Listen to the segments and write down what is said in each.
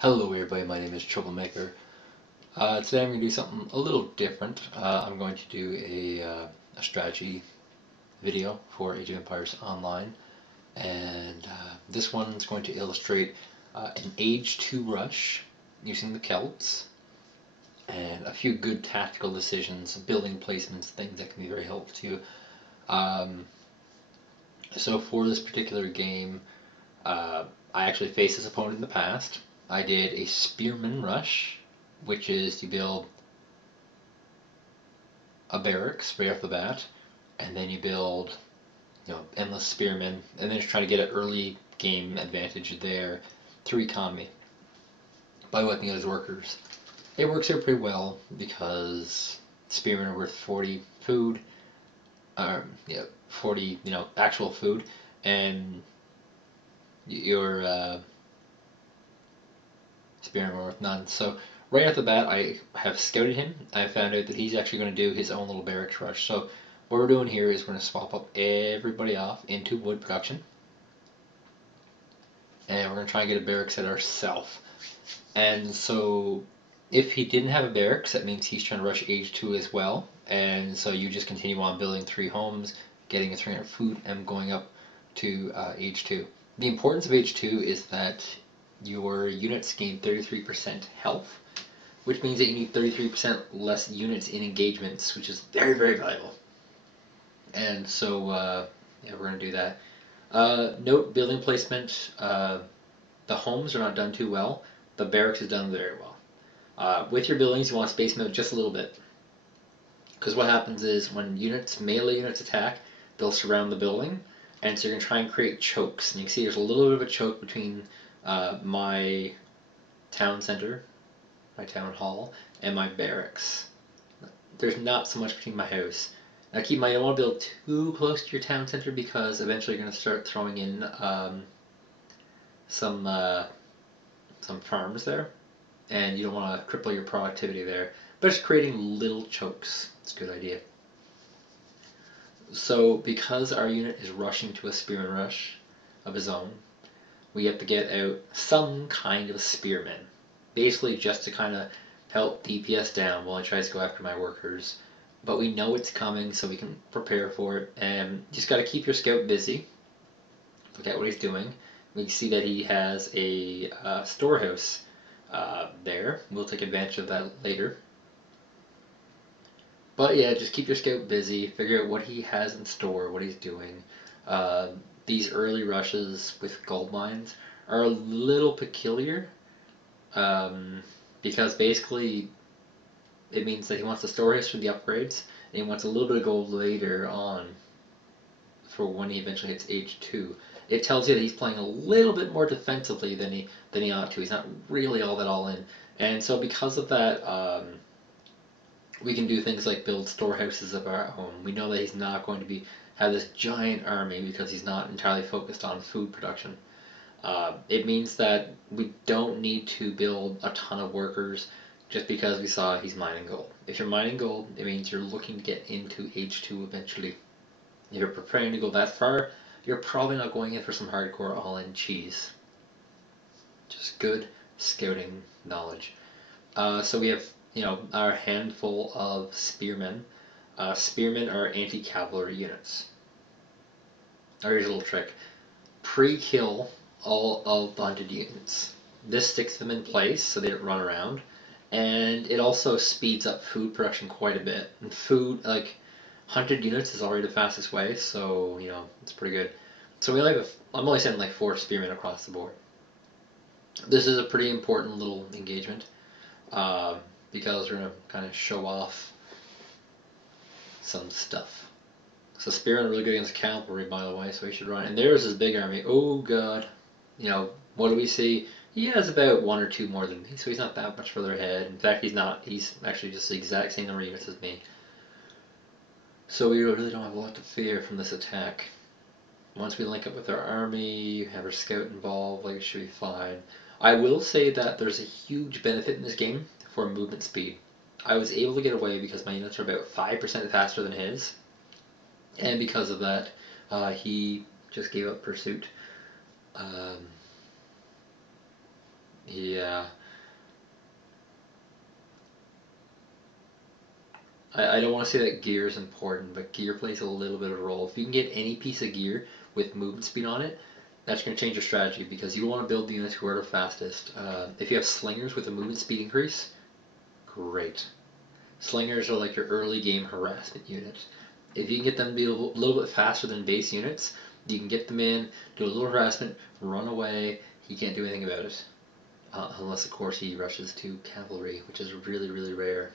Hello everybody, my name is Troublemaker. Today I'm going to do something a little different. I'm going to do a strategy video for Age of Empires Online, and this one is going to illustrate an Age 2 rush using the Celts, and a few good tactical decisions, building placements, things that can be very helpful to you. So for this particular game, I actually faced this opponent in the past. I did a Spearman Rush, which is to build a barracks right off the bat, and then you build, endless spearmen, and then just try to get an early game advantage there through economy by wiping out his workers. It works out pretty well because spearmen are worth 40 food, 40 actual food, and your spearmen are worth none. So right off the bat, I have scouted him. I found out that he's actually going to do his own little barracks rush. So what we're doing here is we're going to swap up everybody off into wood production, and we're going to try and get a barracks set ourselves. And so if he didn't have a barracks, that means he's trying to rush Age 2 as well. And so you just continue on building 3 homes, getting a 300 food, and going up to Age 2. The importance of Age 2 is that your units gain 33% health, which means that you need 33% less units in engagements, which is very, very valuable. And so, we're going to do that. Note building placement. The homes are not done too well. The barracks is done very well. With your buildings, you want to space them out just a little bit. Because what happens is when melee units attack, they'll surround the building, and so you're going to try and create chokes. And you can see there's a little bit of a choke between my town center, my town hall, and my barracks. There's not so much between my house. Now keep in mind, you don't want to build too close to your town center because eventually you're going to start throwing in some farms there, and you don't want to cripple your productivity there. But just creating little chokes, it's a good idea. So because our unit is rushing to a spearman rush of his own, we have to get out some kind of spearmen, basically just to kind of help DPS down while he tries to go after my workers. But we know it's coming, so we can prepare for it, and just got to keep your scout busy. Look at what he's doing. We can see that he has a storehouse there. We'll take advantage of that later. But yeah, just keep your scout busy, figure out what he has in store, what he's doing. These early rushes with gold mines are a little peculiar, because basically it means that he wants the storehouse for the upgrades, and he wants a little bit of gold later on for when he eventually hits Age 2. It tells you that he's playing a little bit more defensively than he ought to. He's not really all that all in. And so because of that, we can do things like build storehouses of our own. We know that he's not going to have this giant army because he's not entirely focused on food production. It means that we don't need to build a ton of workers just because we saw he's mining gold. If you're mining gold, it means you're looking to get into Age 2 eventually. If you're preparing to go that far, you're probably not going in for some hardcore all-in cheese. Just good scouting knowledge. So we have, our handful of spearmen. Spearmen are anti-cavalry units. Here's a little trick. Pre-kill all of the hunted units. This sticks them in place so they don't run around, and it also speeds up food production quite a bit. And food, like hunted units, is already the fastest way, so it's pretty good. So I'm only sending like 4 spearmen across the board. This is a pretty important little engagement because we're gonna kind of show off some stuff. So spearmen are really good against cavalry, by the way, so he should run. And there's his big army. Oh god. What do we see? He has about 1 or 2 more than me, so he's not that much further ahead. In fact, he's not. He's actually just the exact same number of units as me. So we really don't have a lot to fear from this attack. Once we link up with our army, have our scout involved, it should be fine. I will say that there's a huge benefit in this game for movement speed. I was able to get away because my units are about 5% faster than his. And because of that, he just gave up pursuit. Yeah. I don't want to say that gear is important, but gear plays a little bit of a role. If you can get any piece of gear with movement speed on it, that's going to change your strategy because you want to build the units who are the fastest. If you have slingers with a movement speed increase, great. Slingers are like your early game harassment unit. If you can get them to be a little bit faster than base units, you can get them in, do a little harassment, run away. He can't do anything about it. Unless, of course, he rushes to cavalry, which is really, really rare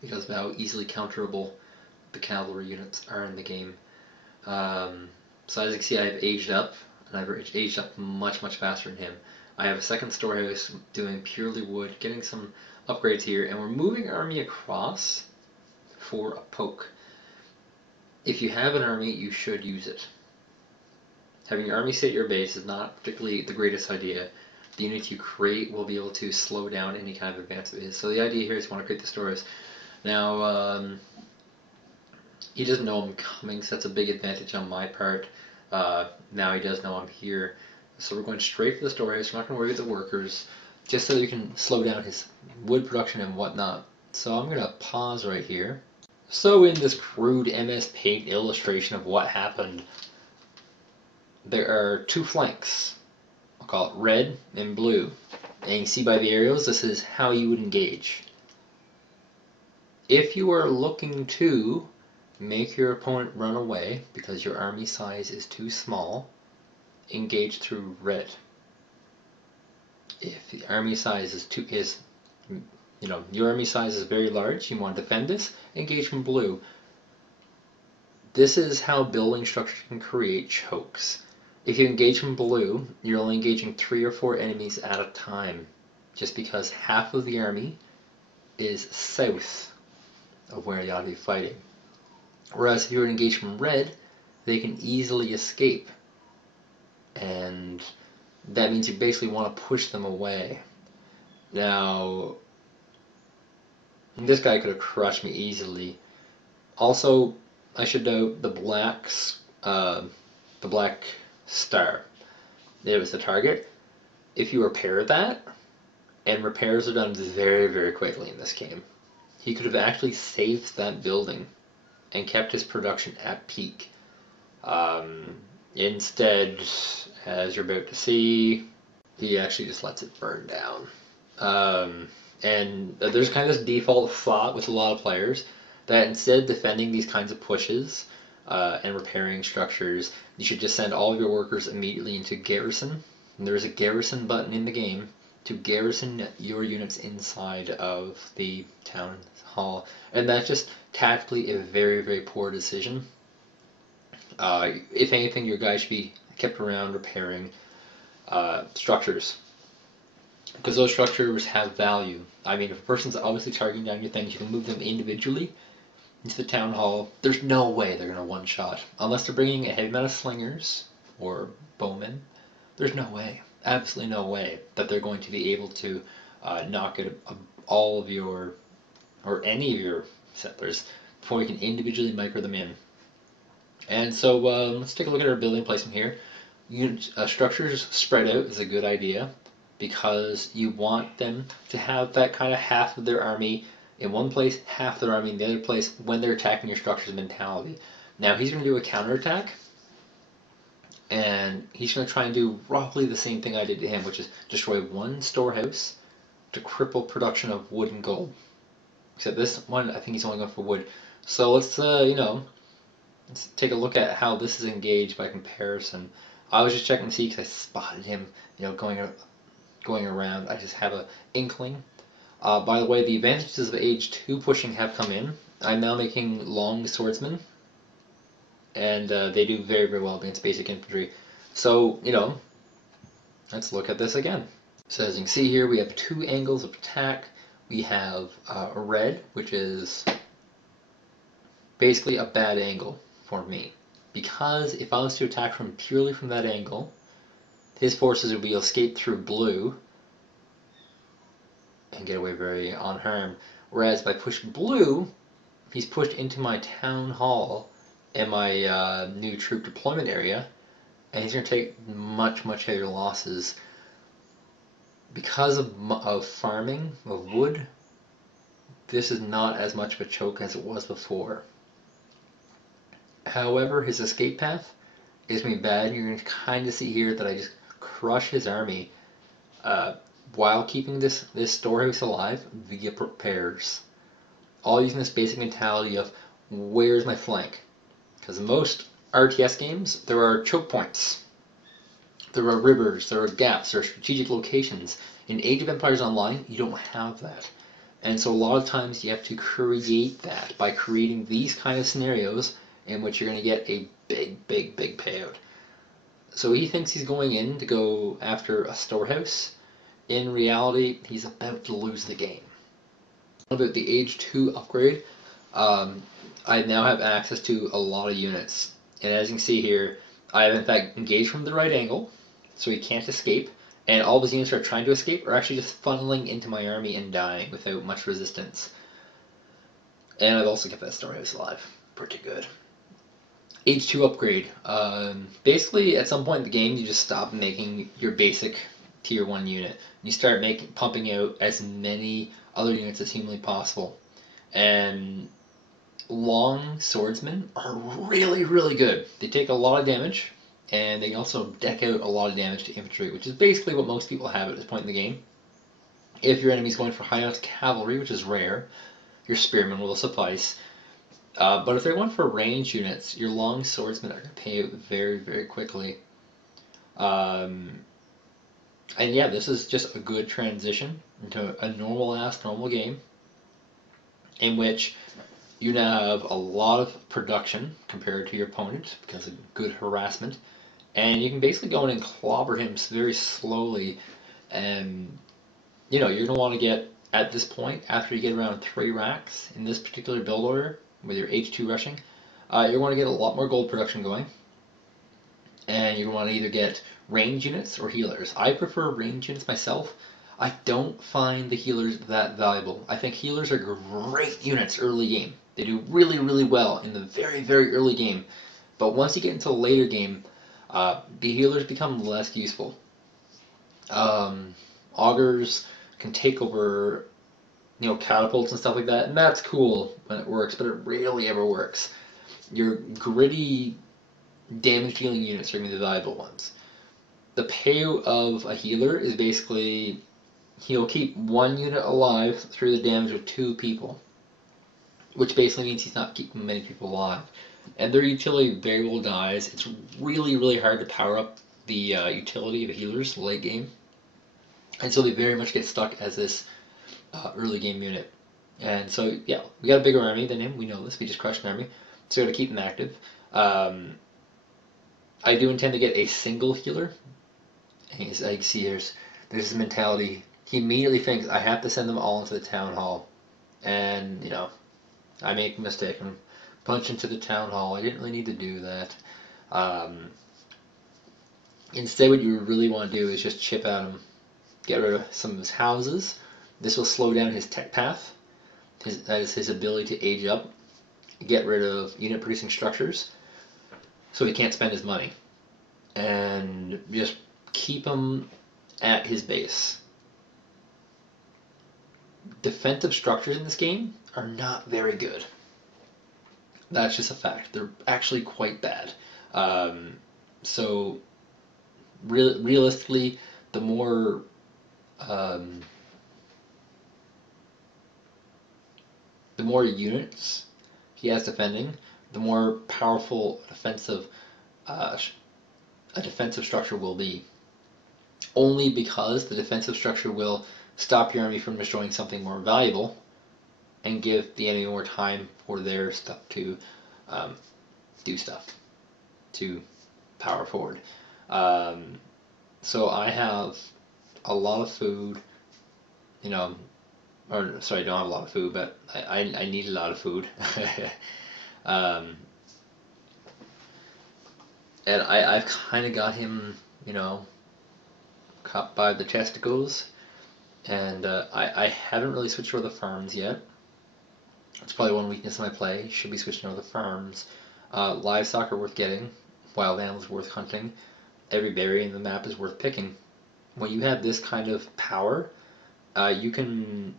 because of how easily counterable the cavalry units are in the game. So as you can see, I've aged up, and I've aged up much, much faster than him. I have a second storehouse doing purely wood, getting some upgrades here, and we're moving army across for a poke. If you have an army, you should use it. Having your army sit at your base is not particularly the greatest idea. The units you create will be able to slow down any kind of advance of his. So the idea here is you want to create the storehouse. Now, he doesn't know I'm coming, so that's a big advantage on my part. Now he does know I'm here. So we're going straight for the storehouse. We're not going to worry about the workers, just so you can slow down his wood production and whatnot. So I'm going to pause right here. So in this crude MS Paint illustration of what happened, there are two flanks. I'll call it red and blue. And you can see by the arrows, this is how you would engage. If you are looking to make your opponent run away because your army size is too small, engage through red. If the army size your army size is very large, you want to defend this, engage from blue. This is how building structure can create chokes. If you engage from blue, you're only engaging 3 or 4 enemies at a time, just because half of the army is south of where they ought to be fighting. Whereas if you were engaged from red, they can easily escape. And that means you basically want to push them away. Now, this guy could have crushed me easily. Also, I should note the black star. It was the target. If you repair that, and repairs are done very, very quickly in this game, he could have actually saved that building and kept his production at peak. Instead, as you're about to see, he actually just lets it burn down. And there's kind of this default thought with a lot of players that instead of defending these kinds of pushes and repairing structures, you should just send all of your workers immediately into garrison. And there's a garrison button in the game to garrison your units inside of the town hall, and that's just tactically a very, very poor decision. If anything, your guys should be kept around repairing structures, because those structures have value. I mean, if a person's obviously targeting down your things, you can move them individually into the town hall. There's no way they're going to one-shot, unless they're bringing a heavy amount of slingers or bowmen. There's no way, absolutely no way, that they're going to be able to knock out all of your, or any of your settlers before you can individually micro them in. And so let's take a look at our building placement here. Structures spread out is a good idea because you want them to have that kind of half of their army in one place, half their army in the other place when they're attacking your structures mentality. Now he's going to do a counterattack, and he's going to try and do roughly the same thing I did to him, which is destroy one storehouse to cripple production of wood and gold. Except this one, I think he's only going for wood. So let's, let's take a look at how this is engaged by comparison. I was just checking to see because I spotted him, going around. I just have an inkling. By the way, the advantages of Age 2 pushing have come in. I'm now making long swordsmen, and they do very, very well against basic infantry. So, let's look at this again. So as you can see here, we have 2 angles of attack. We have red, which is basically a bad angle for me, because if I was to attack purely from that angle, his forces would be escape through blue and get away very unharmed. Whereas if I push blue, he's pushed into my town hall and my new troop deployment area, and he's going to take much, much heavier losses. because of farming of wood, this is not as much of a choke as it was before. However, his escape path is me bad. You're going to kind of see here that I just crush his army uh, while keeping this storehouse alive via prepares. All using this basic mentality of where's my flank? Because in most RTS games, there are choke points. There are rivers, there are gaps, there are strategic locations. In Age of Empires Online, you don't have that. And so a lot of times you have to create that by creating these kind of scenarios in which you're going to get a big payout. So he thinks he's going in to go after a storehouse. In reality, he's about to lose the game. About the Age 2 upgrade, I now have access to a lot of units. And as you can see here, I have in fact engaged from the right angle, so he can't escape. And all of his units that are trying to escape are actually just funneling into my army and dying without much resistance. And I've also kept that storehouse alive. Pretty good. Age 2 upgrade. Basically, at some point in the game, you just stop making your basic tier 1 unit. You start pumping out as many other units as humanly possible. And long swordsmen are really good. They take a lot of damage, and they also deck out a lot of damage to infantry, which is basically what most people have at this point in the game. If your enemy's going for high enough cavalry, which is rare, your spearmen will suffice. But if they're going for range units, your long swordsmen are going to pay out very quickly. And yeah, this is just a good transition into a normal game in which you now have a lot of production compared to your opponent because of good harassment, and you can basically go in and clobber him very slowly. And you're going to want to get, at this point, after you get around 3 racks in this particular build order with your H2 rushing, you're going to get a lot more gold production going, and you're going to want to either get range units or healers. I prefer range units myself. I don't find the healers that valuable. I think healers are great units early game. They do really well in the very early game. But once you get into the later game, the healers become less useful. Augurs can take over, catapults and stuff like that, and that's cool when it works, but it rarely ever works. Your gritty, damage-dealing units are going to be the valuable ones. The payout of a healer is basically he'll keep 1 unit alive through the damage of 2 people, which basically means he's not keeping many people alive. And their utility very well dies. It's really hard to power up the utility of the healers late game, and so they very much get stuck as this early game unit. And so yeah, we got a bigger army than him. We know this. We just crushed an army, so we got to keep him active. I do intend to get a single healer. And as I see, there's this mentality. He immediately thinks I have to send them all into the town hall, and I make a mistake and punch into the town hall. I didn't really need to do that. Instead, what you really want to do is just chip at him, get rid of some of his houses. This will slow down his tech path. That is his ability to age up. Get rid of unit producing structures, so he can't spend his money, and just keep him at his base. Defensive structures in this game are not very good. That's just a fact. They're actually quite bad. So realistically, the more units he has defending, the more powerful a defensive structure will be. Only because the defensive structure will stop your army from destroying something more valuable and give the enemy more time for their stuff to do stuff, to power forward. So I have a lot of food, or sorry, I don't have a lot of food, but I need a lot of food. And I've kind of got him, caught by the testicles, and I haven't really switched over the farms yet. It's probably one weakness in my play. Should be switching over the farms. Livestock are worth getting. Wild animals worth hunting. Every berry in the map is worth picking. when you have this kind of power, you can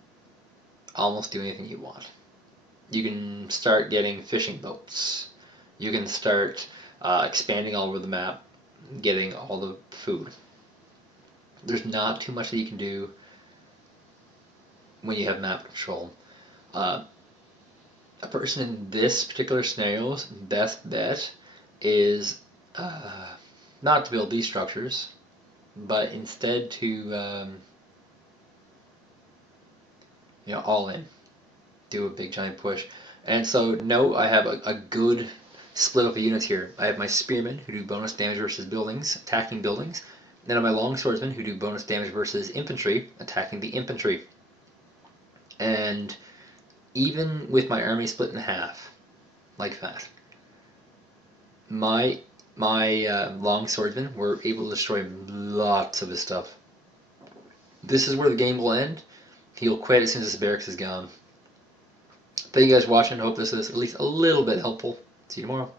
almost do anything you want. You can start getting fishing boats. You can start expanding all over the map, getting all the food. There's not too much that you can do when you have map control. Uh, a person in this particular scenario's best bet is not to build these structures, but instead to all in, do a big giant push. And so note I have a good split up of units here. I have my spearmen who do bonus damage versus buildings, attacking buildings. Then I have my longswordsmen who do bonus damage versus infantry, attacking the infantry. And even with my army split in half, like that, my longswordmen were able to destroy lots of his stuff. This is where the game will end. He'll quit as soon as his barracks is gone. Thank you guys for watching. I hope this is at least a little bit helpful. See you tomorrow.